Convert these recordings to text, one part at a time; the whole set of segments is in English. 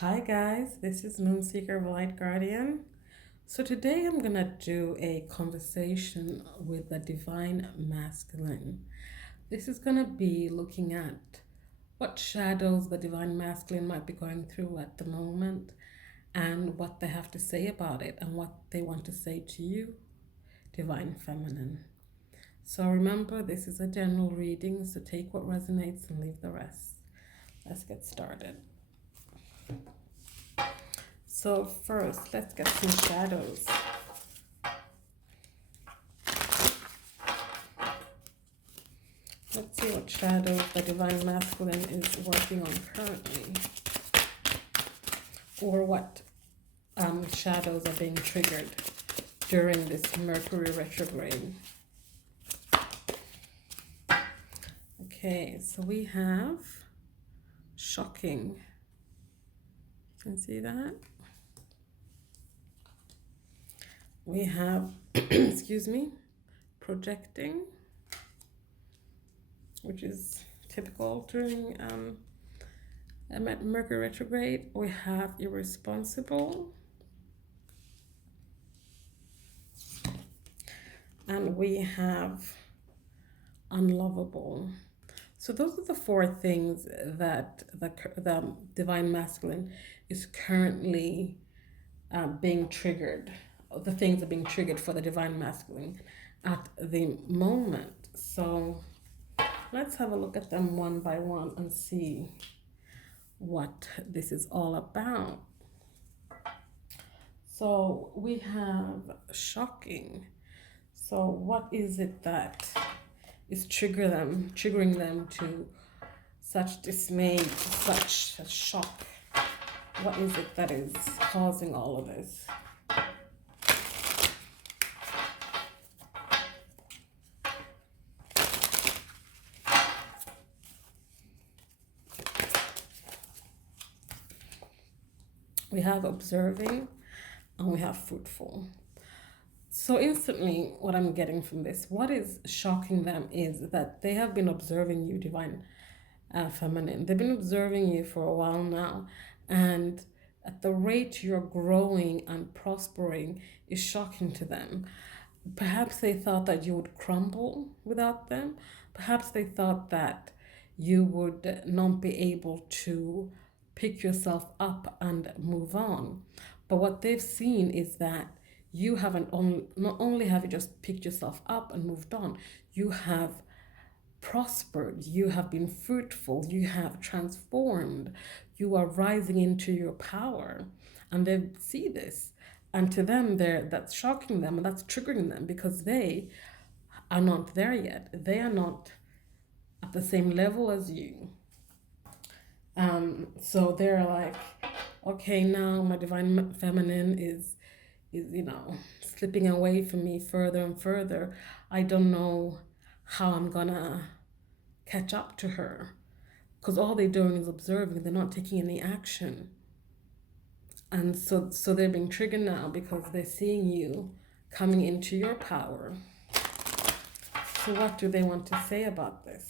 Hi guys, this is Moonseeker of Light Guardian. So today I'm gonna do a conversation with the Divine Masculine. This is gonna be looking at what shadows the Divine Masculine might be going through at the moment and what they have to say about it and what they want to say to you, Divine Feminine. So remember, this is a general reading, so take what resonates and leave the rest. Let's get started. So first, let's get some shadows. Let's see what shadows the Divine Masculine is working on currently. Or what shadows are being triggered during this Mercury retrograde. Okay, so we have shocking. You can see that? We have, excuse me, projecting, which is typical during Mercury retrograde. We have irresponsible, and we have unlovable. So those are the four things that the Divine Masculine is currently being triggered. The things are being triggered for the Divine Masculine at the moment. So let's have a look at them one by one and see what this is all about. So we have shocking. So what is it that is triggering them to such dismay, to such a shock? What is it that is causing all of this? We have observing and we have fruitful. So instantly what I'm getting from this, what is shocking them is that they have been observing you, Divine Feminine. They've been observing you for a while now, and at the rate you're growing and prospering is shocking to them. Perhaps they thought that you would crumble without them. Perhaps they thought that you would not be able to pick yourself up and move on. But what they've seen is that you haven't only, not only have you just picked yourself up and moved on, you have prospered, you have been fruitful, you have transformed, you are rising into your power. And they see this. And to them, that's shocking them and that's triggering them because they are not there yet. They are not at the same level as you. So they're like, okay, now my Divine Feminine is slipping away from me further and further. I don't know how I'm gonna catch up to her because all they're doing is observing. They're not taking any action, and so they're being triggered now because they're seeing you coming into your power. So what do they want to say about this?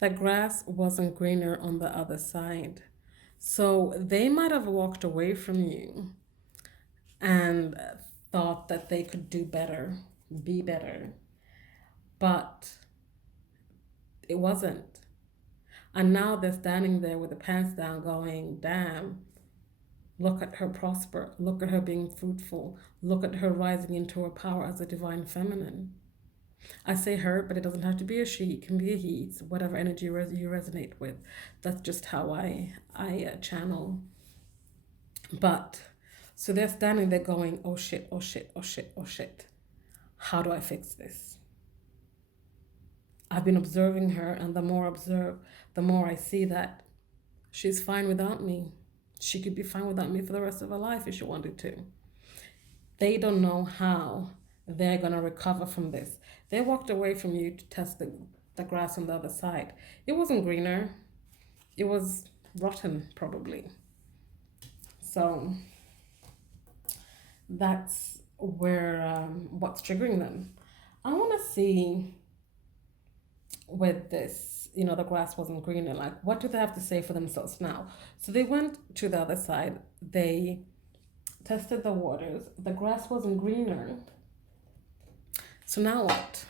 The grass wasn't greener on the other side. So they might have walked away from you and thought that they could do better, be better, but it wasn't. And now they're standing there with the pants down going, damn, look at her prosper, look at her being fruitful, look at her rising into her power as a Divine Feminine. I say her, but it doesn't have to be a she. It can be a he. It's whatever energy you resonate with. That's just how I channel. But so they're standing there going, oh shit, oh shit, oh shit, oh shit. How do I fix this? I've been observing her, and the more I observe, the more I see that she's fine without me. She could be fine without me for the rest of her life if she wanted to. They don't know how they're going to recover from this. They walked away from you to test the grass on the other side. It wasn't greener. It was rotten, probably. So That's where what's triggering them. I want to see with this, the grass wasn't greener. Like, what do they have to say for themselves now? So they went to the other side. They tested the waters. The grass wasn't greener. So now what?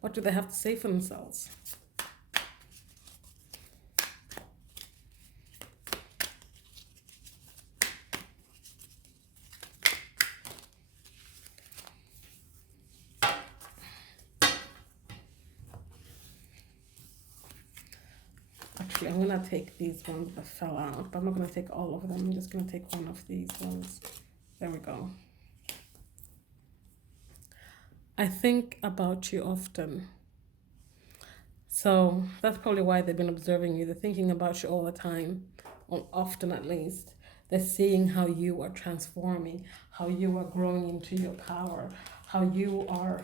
What do they have to say for themselves? Actually, I'm gonna take these ones that fell out, but I'm not gonna take all of them. I'm just gonna take one of these ones. There we go. I think about you often. So that's probably why they've been observing you. They're thinking about you all the time, or often at least. They're seeing how you are transforming, how you are growing into your power, how you are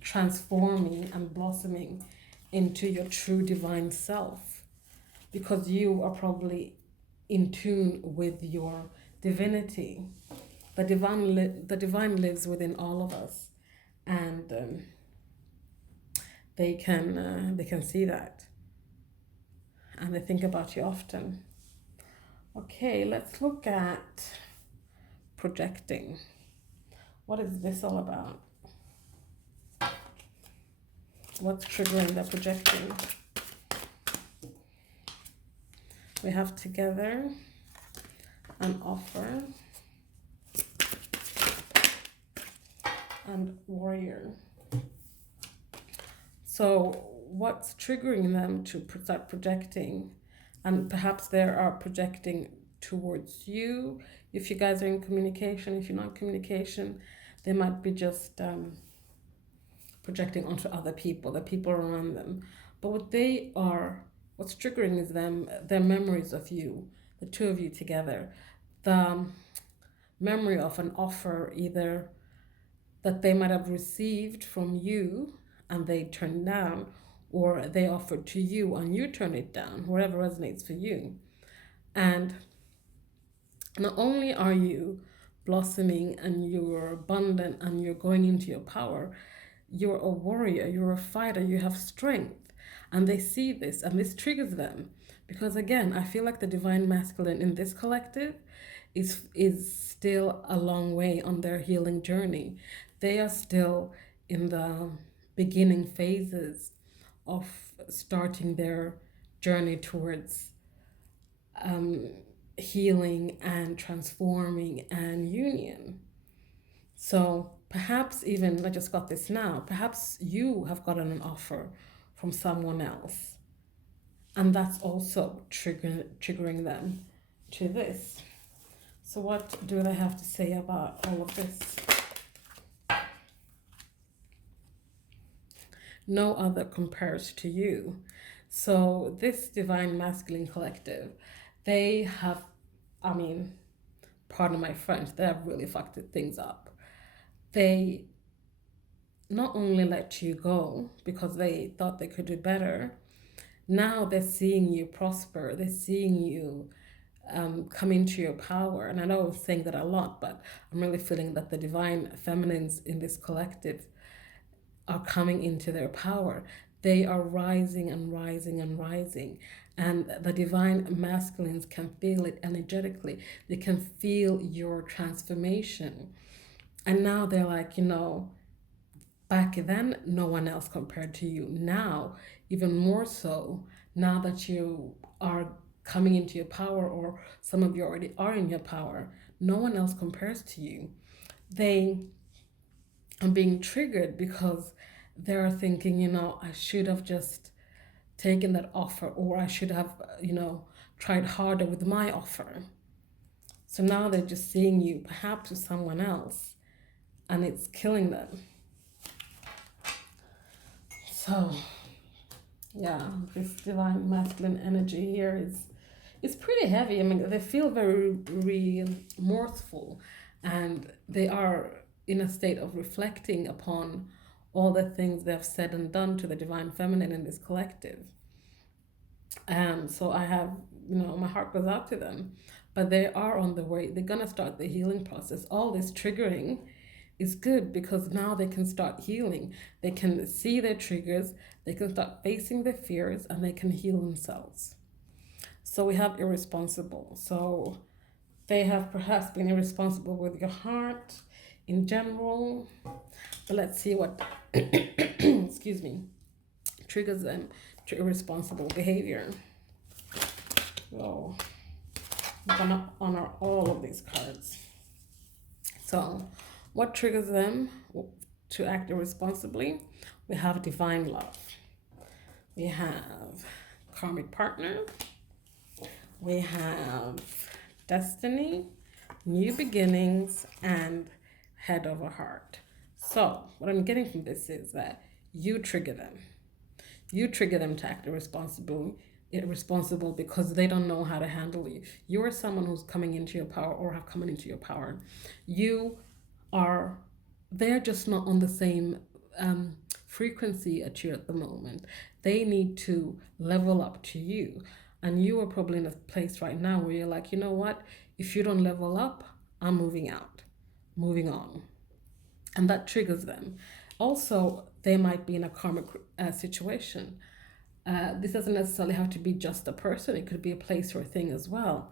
transforming and blossoming into your true divine self. Because you are probably in tune with your divinity. The divine lives within all of us, and they can see that, and they think about you often. Okay, let's look at projecting. What is this all about? What's triggering the projecting? We have together, an offer, and warrior. So what's triggering them to start projecting? And perhaps they are projecting towards you. If you guys are in communication, if you're not in communication, they might be just projecting onto other people, the people around them. But what's triggering is their memories of you, the two of you together. The memory of an offer, either that they might have received from you and they turned down, or they offered to you and you turned it down, whatever resonates for you. And not only are you blossoming and you're abundant and you're going into your power, you're a warrior, you're a fighter, you have strength. And they see this and this triggers them. Because again, I feel like the divine masculine in this collective is still a long way on their healing journey. They are still in the beginning phases of starting their journey towards um, healing and transforming and union. So perhaps even, I just got this now, perhaps you have gotten an offer from someone else, and that's also triggering them to this. So what do they have to say about all of this? No other compares to you. So this divine masculine collective, they have, I mean, pardon my French, they have really fucked things up. They not only let you go because they thought they could do better, now they're seeing you prosper, they're seeing you come into your power. And I know I'm saying that a lot, but I'm really feeling that the divine feminines in this collective are coming into their power. They are rising and rising and rising. And the divine masculines can feel it energetically. They can feel your transformation. And now they're like, back then, no one else compared to you. Now, even more so, now that you are coming into your power, or some of you already are in your power, no one else compares to you. They are being triggered because they're thinking, I should have just taken that offer, or I should have, tried harder with my offer. So now they're just seeing you perhaps with someone else, and it's killing them. So, yeah, this divine masculine energy here is pretty heavy. I mean, they feel very remorseful, and they are in a state of reflecting upon all the things they have said and done to the divine feminine in this collective. And so I have, my heart goes out to them. but they are on the way. They're gonna start the healing process. All this triggering is good because now they can start healing. They can see their triggers, they can start facing their fears, and they can heal themselves. So we have irresponsible. So they have perhaps been irresponsible with your heart in general. But let's see what, excuse me, triggers them to irresponsible behavior. So I'm gonna honor all of these cards. So, what triggers them to act irresponsibly? We have divine love. We have karmic partner. We have destiny, new beginnings, and head over heart. So, what I'm getting from this is that you trigger them. You trigger them to act irresponsible because they don't know how to handle you. You are someone who's coming into your power or have come into your power. You are, they're just not on the same frequency at you at the moment. They need to level up to you. And you are probably in a place right now where you're like, you know what? If you don't level up, I'm moving out, moving on. And that triggers them. Also, they might be in a karmic situation. This doesn't necessarily have to be just a person, it could be a place or a thing as well.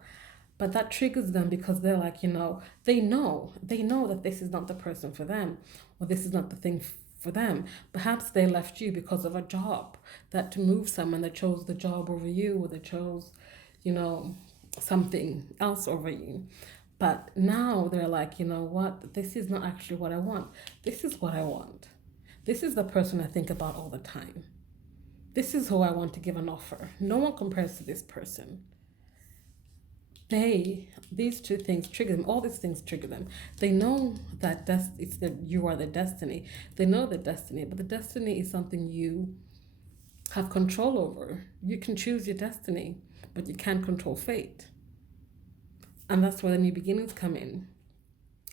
But that triggers them because they're like, they know that this is not the person for them, or this is not the thing for them. Perhaps they left you because of a job, that to move someone, they chose the job over you, or they chose, you know, something else over you. But now they're like, you know what, this is not actually what I want. This is what I want. This is the person I think about all the time. This is who I want to give an offer. No one compares to this person. These two things trigger them. All these things trigger them. They know that it's that you are the destiny. They know the destiny, but the destiny is something you have control over. You can choose your destiny, but you can't control fate. And that's where the new beginnings come in.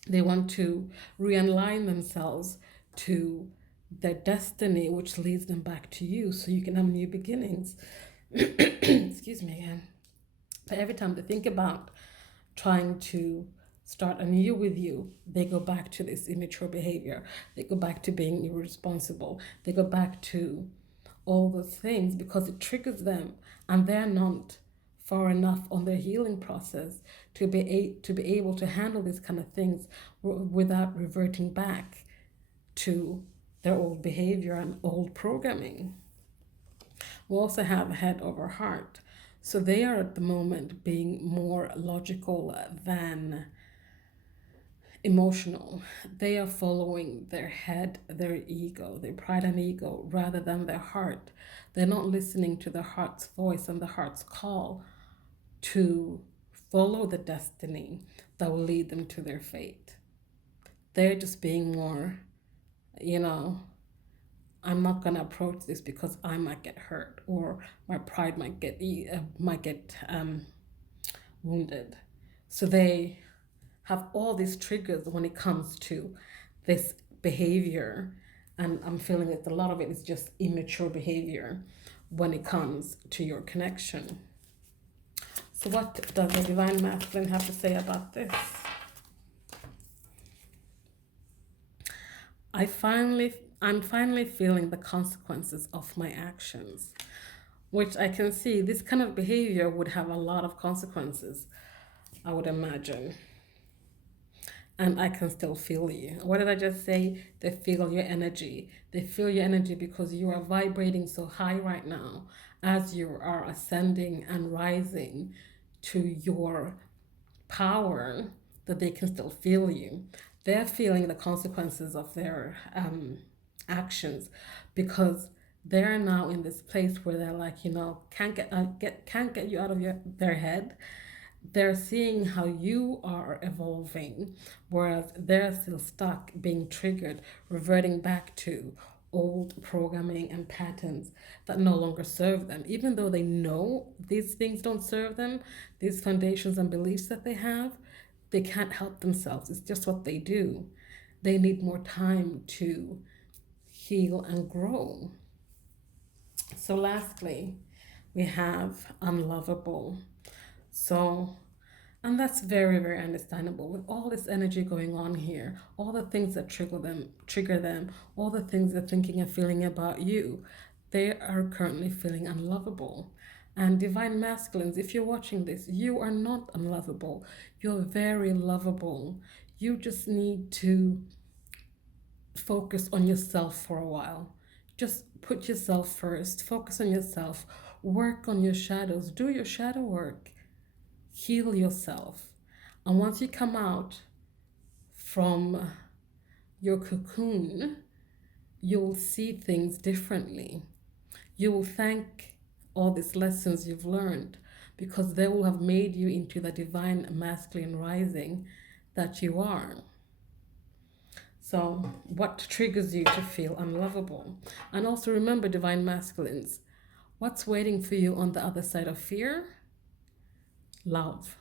They want to realign themselves to their destiny, which leads them back to you so you can have new beginnings. Excuse me again. But every time they think about trying to start anew with you, they go back to this immature behavior. They go back to being irresponsible. They go back to all those things because it triggers them, and they're not far enough on their healing process to be able to handle these kind of things without reverting back to their old behavior and old programming. We also have head over heart. So they are at the moment being more logical than emotional. They are following their head, their ego, their pride and ego, rather than their heart. They're not listening to the heart's voice and the heart's call to follow the destiny that will lead them to their fate. They're just being more, you know, I'm not gonna approach this because I might get hurt or my pride might get wounded. So they have all these triggers when it comes to this behavior, and I'm feeling that a lot of it is just immature behavior when it comes to your connection. So what does the divine masculine have to say about this? I'm finally feeling the consequences of my actions, which I can see this kind of behavior would have a lot of consequences, I would imagine. And I can still feel you. What did I just say? They feel your energy. They feel your energy because you are vibrating so high right now as you are ascending and rising to your power, that they can still feel you. They're feeling the consequences of their actions because they're now in this place where they're like, can't get you out of their head. They're seeing how you are evolving, whereas they're still stuck, being triggered, reverting back to old programming and patterns that no longer serve them. Even though they know these things don't serve them, these foundations and beliefs that they have, they can't help themselves. It's just what they do. They need more time to heal and grow. So, lastly, we have unlovable. So, And that's very, very understandable with all this energy going on here, all the things that trigger them, all the things they're thinking and feeling about you. They are currently feeling unlovable. And divine masculines, if you're watching this, you are not unlovable. You're very lovable. You just need to focus on yourself for a while. Just put yourself first, focus on yourself, work on your shadows, do your shadow work, heal yourself. And once you come out from your cocoon, you'll see things differently. You will thank all these lessons you've learned because they will have made you into the divine masculine rising that you are. So, what triggers you to feel unlovable? And also remember, divine masculines, what's waiting for you on the other side of fear? Love.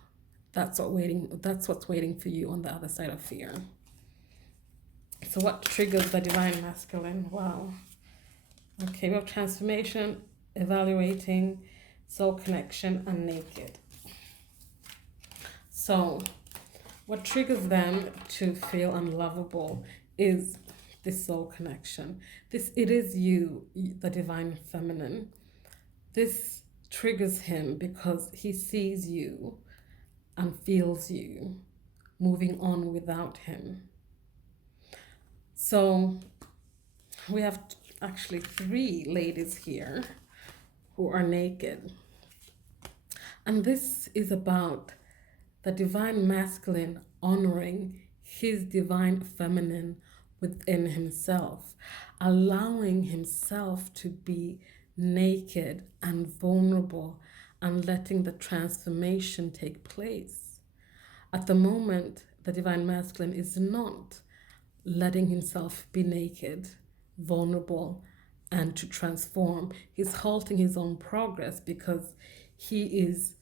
That's what's waiting for you on the other side of fear. So what triggers the divine masculine? Wow. Okay, we have transformation, evaluating, soul connection, and naked. So what triggers them to feel unlovable is this soul connection. It is you, the divine feminine. This triggers him because he sees you and feels you moving on without him. So we have actually 3 ladies here who are naked. And this is about the divine masculine honoring his divine feminine within himself, allowing himself to be naked and vulnerable and letting the transformation take place. At the moment, the divine masculine is not letting himself be naked, vulnerable, and to transform. He's halting his own progress because he is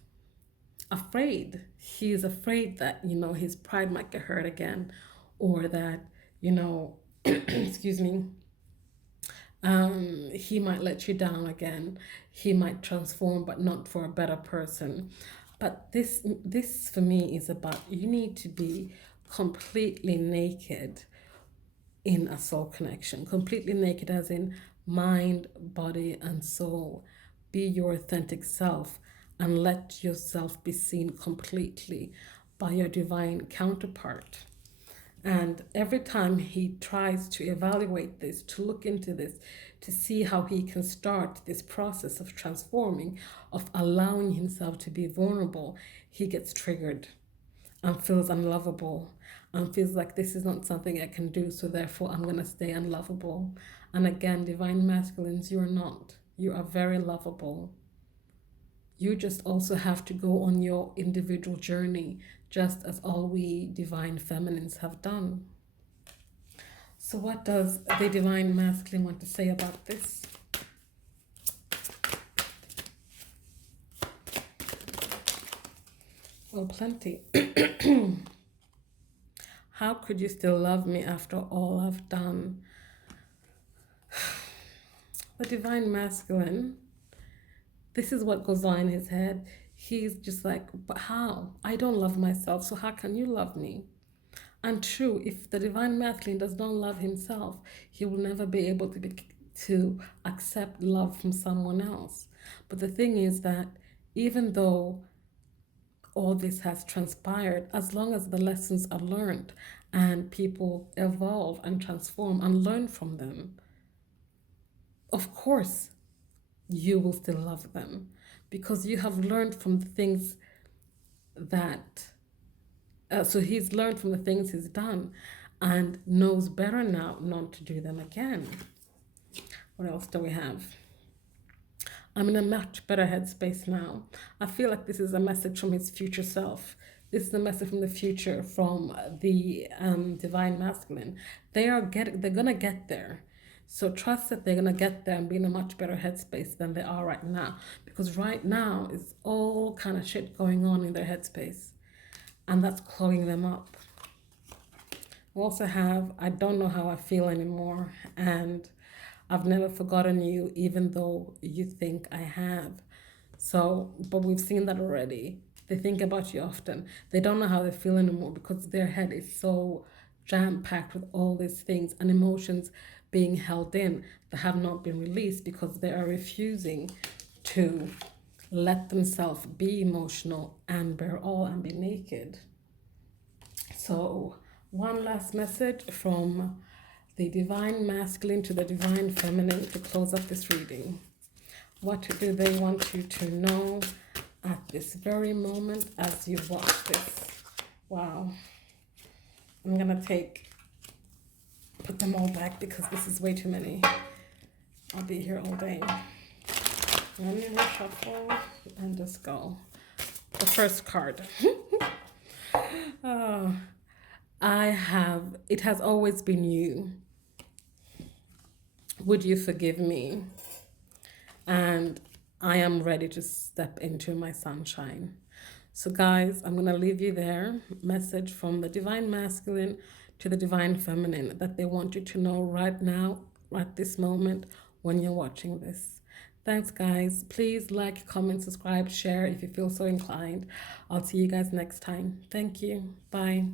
afraid. He is afraid that, his pride might get hurt again, or that, excuse me, he might let you down again. He might transform, but not for a better person. But this for me is about, you need to be completely naked in a soul connection. Completely naked as in mind, body, and soul. Be your authentic self and let yourself be seen completely by your divine counterpart. And every time he tries to evaluate this, to look into this, to see how he can start this process of transforming, of allowing himself to be vulnerable, he gets triggered and feels unlovable and feels like this is not something I can do, so therefore I'm going to stay unlovable. And again, divine masculines, you are not. You are very lovable. You just also have to go on your individual journey, just as all we divine feminines have done. So what does the divine masculine want to say about this? Well, plenty. How could you still love me after all I've done? The divine masculine, this is what goes on in his head. He's just like, but how? I don't love myself, so how can you love me? And true, if the divine masculine does not love himself, he will never be able to accept love from someone else. But the thing is that even though all this has transpired, as long as the lessons are learned and people evolve and transform and learn from them, of course, you will still love them because you have learned from the things that so he's learned from the things he's done and knows better now not to do them again. What else do we have? I'm in a much better headspace now. I feel like this is a message from his future self. This is a message from the future, from the divine masculine. They're gonna get there. So trust that they're gonna get there and be in a much better headspace than they are right now. Because right now is all kind of shit going on in their headspace. And that's clogging them up. We also have, I don't know how I feel anymore, and I've never forgotten you, even though you think I have. So, but we've seen that already. They think about you often. They don't know how they feel anymore because their head is so jam packed with all these things and emotions being held in that have not been released because they are refusing to let themselves be emotional and bear all and be naked. So, one last message from the divine masculine to the divine feminine to close up this reading. What do they want you to know at this very moment as you watch this? Wow. I'm gonna put them all back because this is way too many. I'll be here all day. Let me reshuffle and just go. The first card. Oh, it has always been you. Would you forgive me? And I am ready to step into my sunshine. So, guys, I'm going to leave you there. Message from the divine masculine to the divine feminine that they want you to know right now, right this moment, when you're watching this. Thanks, guys. Please like, comment, subscribe, share if you feel so inclined. I'll see you guys next time. Thank you. Bye.